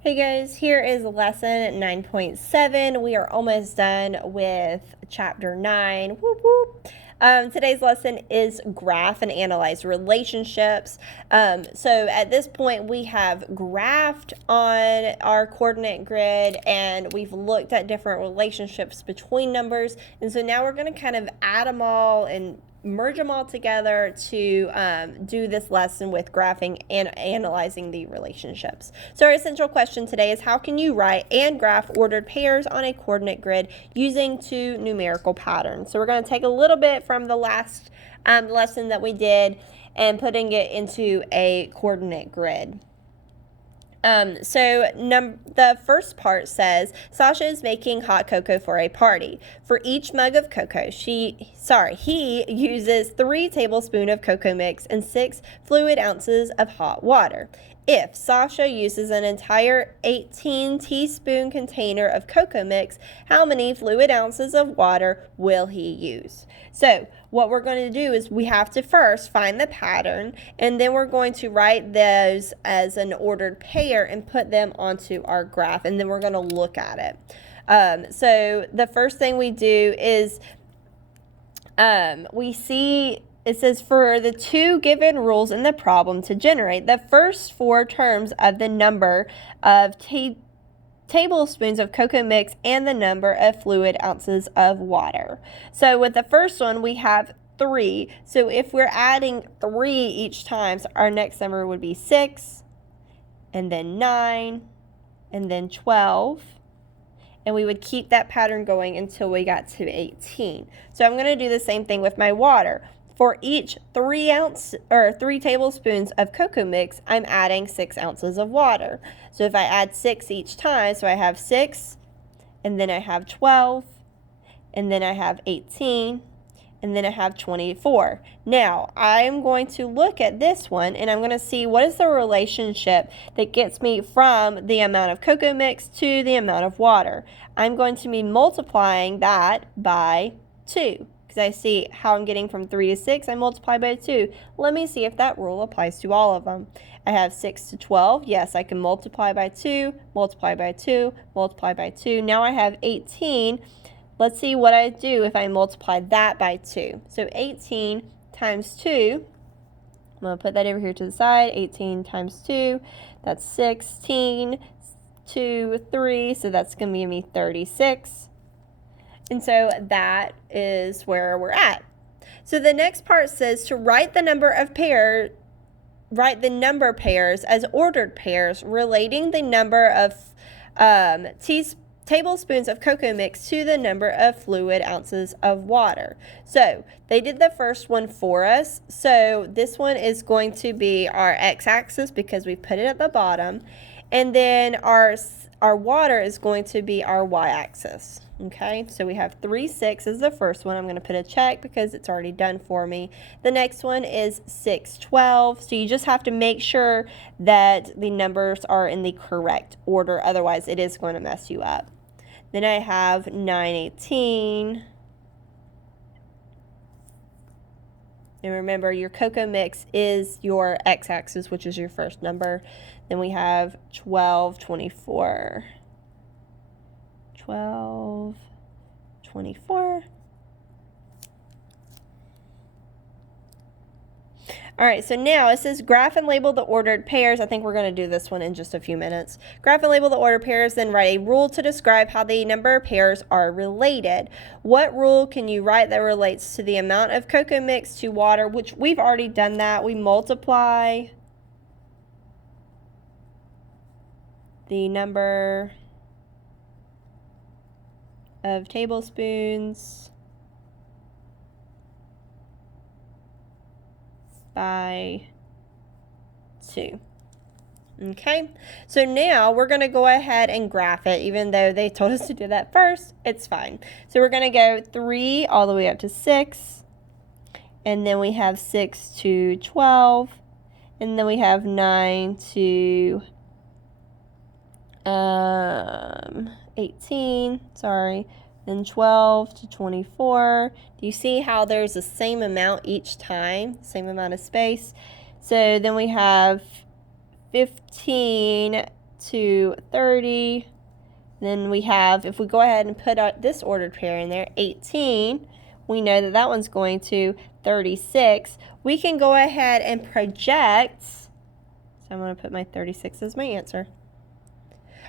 Hey guys, here is lesson 9.7. We are almost done with chapter 9. Whoop whoop. Today's lesson is graph and analyze relationships. So at this point, we have graphed on our coordinate grid and we've looked at different relationships between numbers. And so now we're going to kind of add them all and merge them all together to do this lesson with graphing and analyzing the relationships. So our essential question today is how can you write and graph ordered pairs on a coordinate grid using two numerical patterns? So we're going to take a little bit from the last lesson that we did and putting it into a coordinate grid. The first part says Sasha is making hot cocoa for a party. For each mug of cocoa, he uses 3 tablespoons of cocoa mix and 6 fluid ounces of hot water. If Sasha uses an entire 18 teaspoon container of cocoa mix, how many fluid ounces of water will he use? So what we're going to do is we have to first find the pattern, and then we're going to write those as an ordered pair and put them onto our graph, and then we're going to look at it. So the first thing we do is we see it says for the 2 given rules in the problem to generate the first 4 terms of the number of tablespoons of cocoa mix and the number of fluid ounces of water. So with the first one, we have 3. So if we're adding 3 each time, so our next number would be 6, and then 9, and then 12. And we would keep that pattern going until we got to 18. So I'm going to do the same thing with my water. For each 3 tablespoons of cocoa mix, I'm adding 6 ounces of water. So if I add 6 each time, so I have 6, and then I have 12, and then I have 18, and then I have 24. Now, I'm going to look at this one, and I'm going to see what is the relationship that gets me from the amount of cocoa mix to the amount of water. I'm going to be multiplying that by 2. Because I see how I'm getting from 3 to 6, I multiply by 2. Let me see if that rule applies to all of them. I have 6 to 12. Yes, I can multiply by 2, multiply by 2, multiply by 2. Now I have 18. Let's see what I do if I multiply that by 2. So 18 times 2, I'm going to put that over here to the side. 18 times 2, that's 16. 2, 3, so that's going to give me 36. And so that is where we're at. So the next part says to write the number pairs as ordered pairs relating the number of tablespoons of cocoa mix to the number of fluid ounces of water. So they did the first one for us. So this one is going to be our x-axis because we put it at the bottom. And then our water is going to be our y-axis. Okay, so we have 3, 6 is the first one. I'm going to put a check because it's already done for me. The next one is 6, 12. So you just have to make sure that the numbers are in the correct order. Otherwise, it is going to mess you up. Then I have 9, 18. And remember, your cocoa mix is your x-axis, which is your first number. Then we have 12, 24. 12, 24. All right, so now it says graph and label the ordered pairs. I think we're going to do this one in just a few minutes. Graph and label the ordered pairs, then write a rule to describe how the number of pairs are related. What rule can you write that relates to the amount of cocoa mix to water, which we've already done that. We multiply the number of tablespoons by 2. Okay, so now we're going to go ahead and graph it, even though they told us to do that first. It's fine. So we're going to go 3 all the way up to 6, and then we have 6 to 12, and then we have 9 to 18, then 12 to 24. Do you see how there's the same amount each time, same amount of space? So then we have 15 to 30. Then we have, if we go ahead and put this ordered pair in there, 18, we know that that one's going to 36. We can go ahead and project, so I'm going to put my 36 as my answer.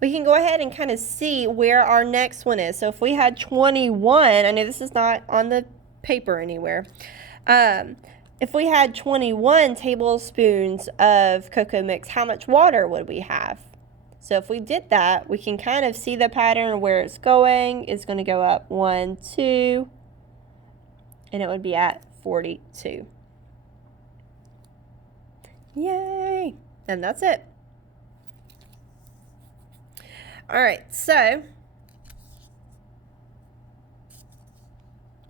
We can go ahead and kind of see where our next one is. So if we had 21, I know this is not on the paper anywhere. If we had 21 tablespoons of cocoa mix, how much water would we have? So if we did that, we can kind of see the pattern of where it's going. It's going to go up 1, 2, and it would be at 42. Yay! And that's it. All right, so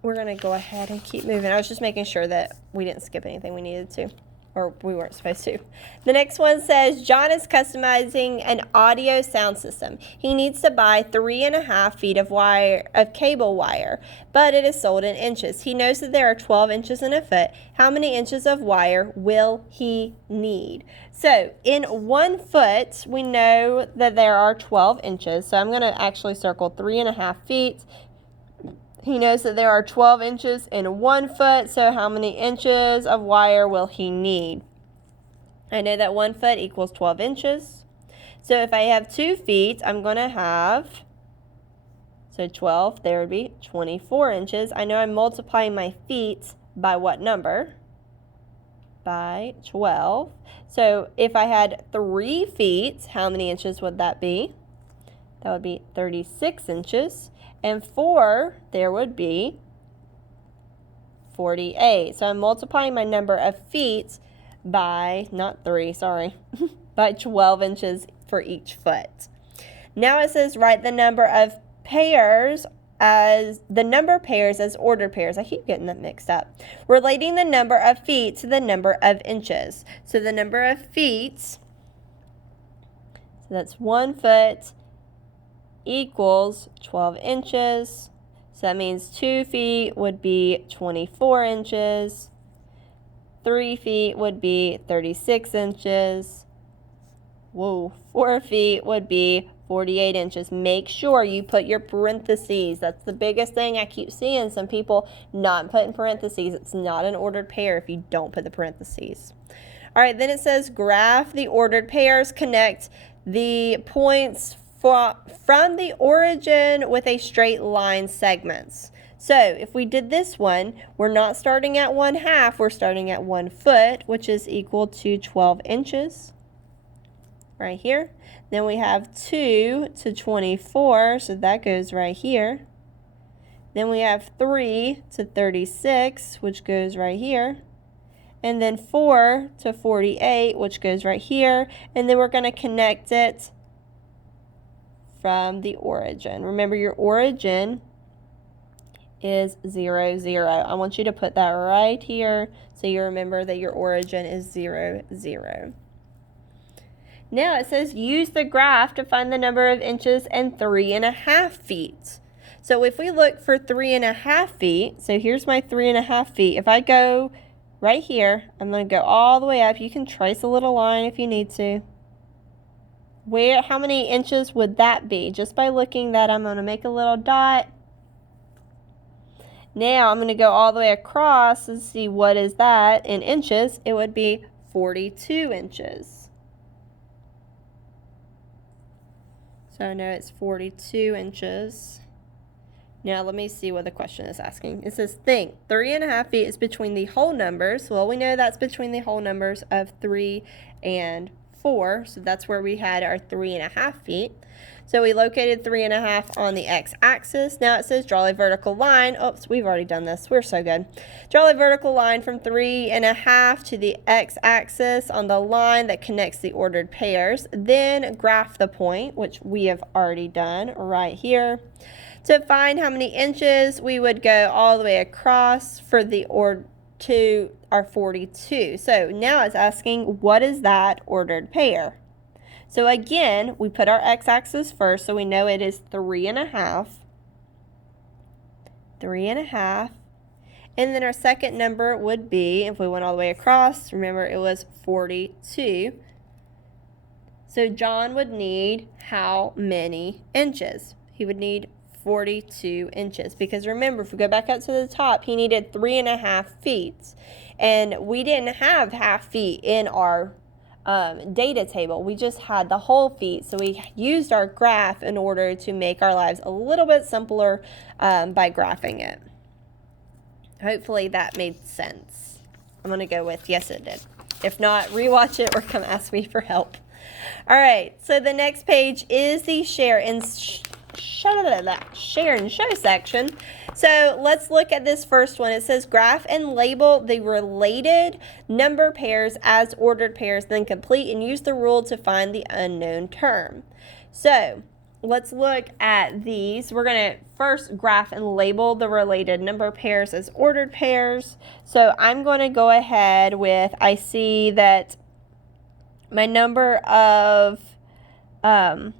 we're going to go ahead and keep moving. I was just making sure that we didn't skip anything we needed to, or we weren't supposed to. The next one says, John is customizing an audio sound system. He needs to buy 3.5 feet of cable wire, but it is sold in inches. He knows that there are 12 inches in a foot. How many inches of wire will he need? So in 1 foot, we know that there are 12 inches. So I'm going to actually circle 3.5 feet. He knows that there are 12 inches in 1 foot, so how many inches of wire will he need? I know that 1 foot equals 12 inches. So if I have 2 feet, I'm going to have, so 12, there would be 24 inches. I know I'm multiplying my feet by what number? By 12. So if I had 3 feet, how many inches would that be? That would be 36 inches. And 4, there would be 48. So I'm multiplying my number of feet by, not 3, sorry, by 12 inches for each foot. Now it says write the number of pairs as ordered pairs. I keep getting that mixed up. Relating the number of feet to the number of inches. So the number of feet, so that's 1 foot, equals 12 inches. So that means 2 feet would be 24 inches. 3 feet would be 36 inches. Whoa, 4 feet would be 48 inches. Make sure you put your parentheses. That's the biggest thing I keep seeing. Some people not putting parentheses. It's not an ordered pair if you don't put the parentheses. All right, then it says graph the ordered pairs. Connect the points from the origin with a straight line segments. So if we did this one, we're not starting at 1/2, we're starting at 1 foot, which is equal to 12 inches right here. Then we have 2 to 24, so that goes right here. Then we have 3 to 36, which goes right here. And then 4 to 48, which goes right here. And then we're going to connect it from the origin. Remember, your origin is 0, 0. I want you to put that right here so you remember that your origin is 0, 0. Now it says use the graph to find the number of inches and 3.5 feet. So if we look for 3.5 feet, so here's my 3.5 feet. If I go right here, I'm going to go all the way up. You can trace a little line if you need to. How many inches would that be? Just by looking that, I'm going to make a little dot. Now I'm going to go all the way across and see what is that in inches. It would be 42 inches. So I know it's 42 inches. Now let me see what the question is asking. It says think 3.5 feet is between the whole numbers. Well, we know that's between the whole numbers of 3 and 4, so that's where we had our 3.5 feet. So we located 3.5 on the x-axis. Now it says draw a vertical line. Oops, we've already done this. We're so good. Draw a vertical line from 3.5 to the x-axis on the line that connects the ordered pairs. Then graph the point, which we have already done right here. To find how many inches, we would go all the way across for the to our 42. So now it's asking, what is that ordered pair? So again, we put our x-axis first, so we know it is 3.5. 3.5. And then our second number would be, if we went all the way across, remember it was 42. So John would need how many inches? He would need 42 inches, because remember, if we go back up to the top, he needed 3.5 feet, and we didn't have half feet in our data table. We just had the whole feet, so we used our graph in order to make our lives a little bit simpler by graphing it. Hopefully that made sense. I'm gonna go with yes, it did. If not, rewatch it or come ask me for help. All right, so the next page is the share and show section. So let's look at this first one. It says graph and label the related number pairs as ordered pairs, then complete and use the rule to find the unknown term. So let's look at these. We're going to first graph and label the related number pairs as ordered pairs. So I'm going to go ahead with, I see that my number of, I'm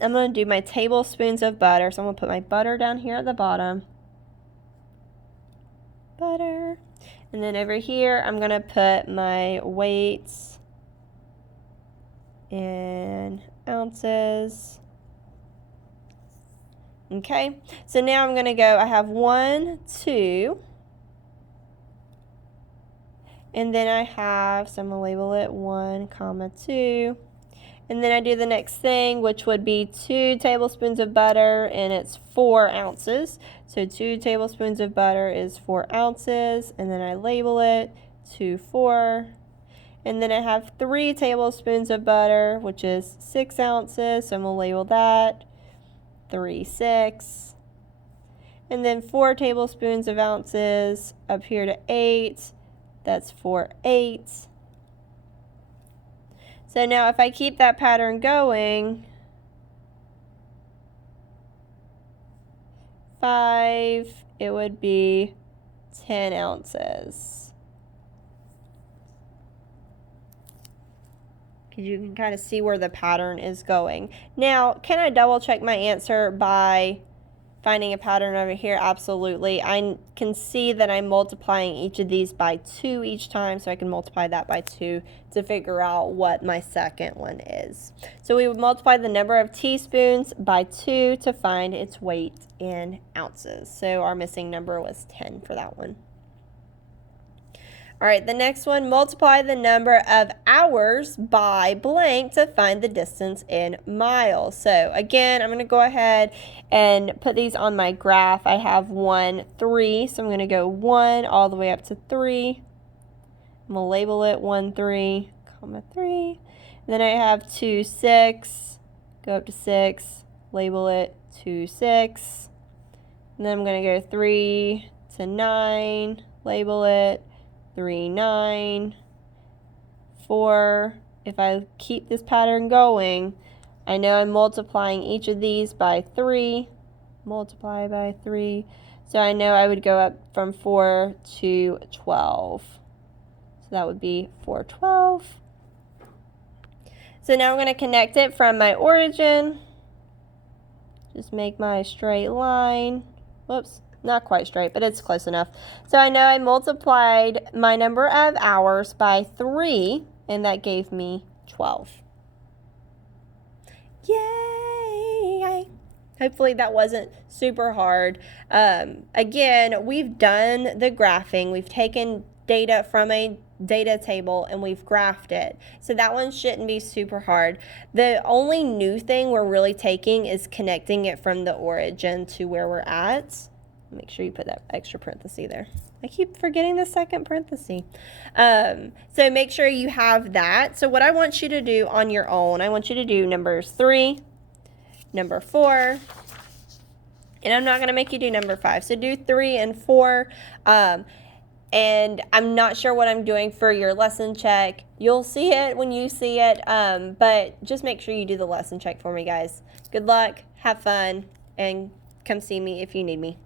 going to do my tablespoons of butter. So I'm going to put my butter down here at the bottom. Butter. And then over here, I'm going to put my weights in ounces. Okay, so now I'm going to go, I have 1, 2, and then I have, so I'm going to label it 1, 2, and then I do the next thing, which would be 2 tablespoons of butter, and it's 4 ounces. So 2 tablespoons of butter is 4 ounces, and then I label it 2, 4, and then I have 3 tablespoons of butter, which is 6 ounces, so I'm going to label that 3, 6, and then 4 tablespoons of ounces up here to 8, that's 4 eighths. So now if I keep that pattern going, 5, it would be 10 ounces. Because you can kind of see where the pattern is going. Now, can I double check my answer by finding a pattern over here? Absolutely. I can see that I'm multiplying each of these by 2 each time, so I can multiply that by 2 to figure out what my second one is. So we would multiply the number of teaspoons by 2 to find its weight in ounces. So our missing number was 10 for that one. All right, the next one, multiply the number of hours by blank to find the distance in miles. So again, I'm going to go ahead and put these on my graph. I have 1, 3, so I'm going to go 1 all the way up to 3. I'm going to label it 1, 3, 3. And then I have 2, 6, go up to 6, label it 2, 6. And then I'm going to go 3 to 9, label it 3, 9, 4. If I keep this pattern going, I know I'm multiplying each of these by 3. Multiply by 3. So I know I would go up from 4 to 12. So that would be 412. So now I'm going to connect it from my origin. Just make my straight line. Whoops. Not quite straight, but it's close enough. So I know I multiplied my number of hours by 3, and that gave me 12. Yay! Hopefully that wasn't super hard. Again, we've done the graphing. We've taken data from a data table and we've graphed it. So that one shouldn't be super hard. The only new thing we're really taking is connecting it from the origin to where we're at. Make sure you put that extra parenthesis there. I keep forgetting the second parenthesis. So make sure you have that. So what I want you to do on your own, I want you to do numbers 3, number 4, and I'm not going to make you do number 5. So do 3 and 4. And I'm not sure what I'm doing for your lesson check. You'll see it when you see it, but just make sure you do the lesson check for me, guys. Good luck, have fun, and come see me if you need me.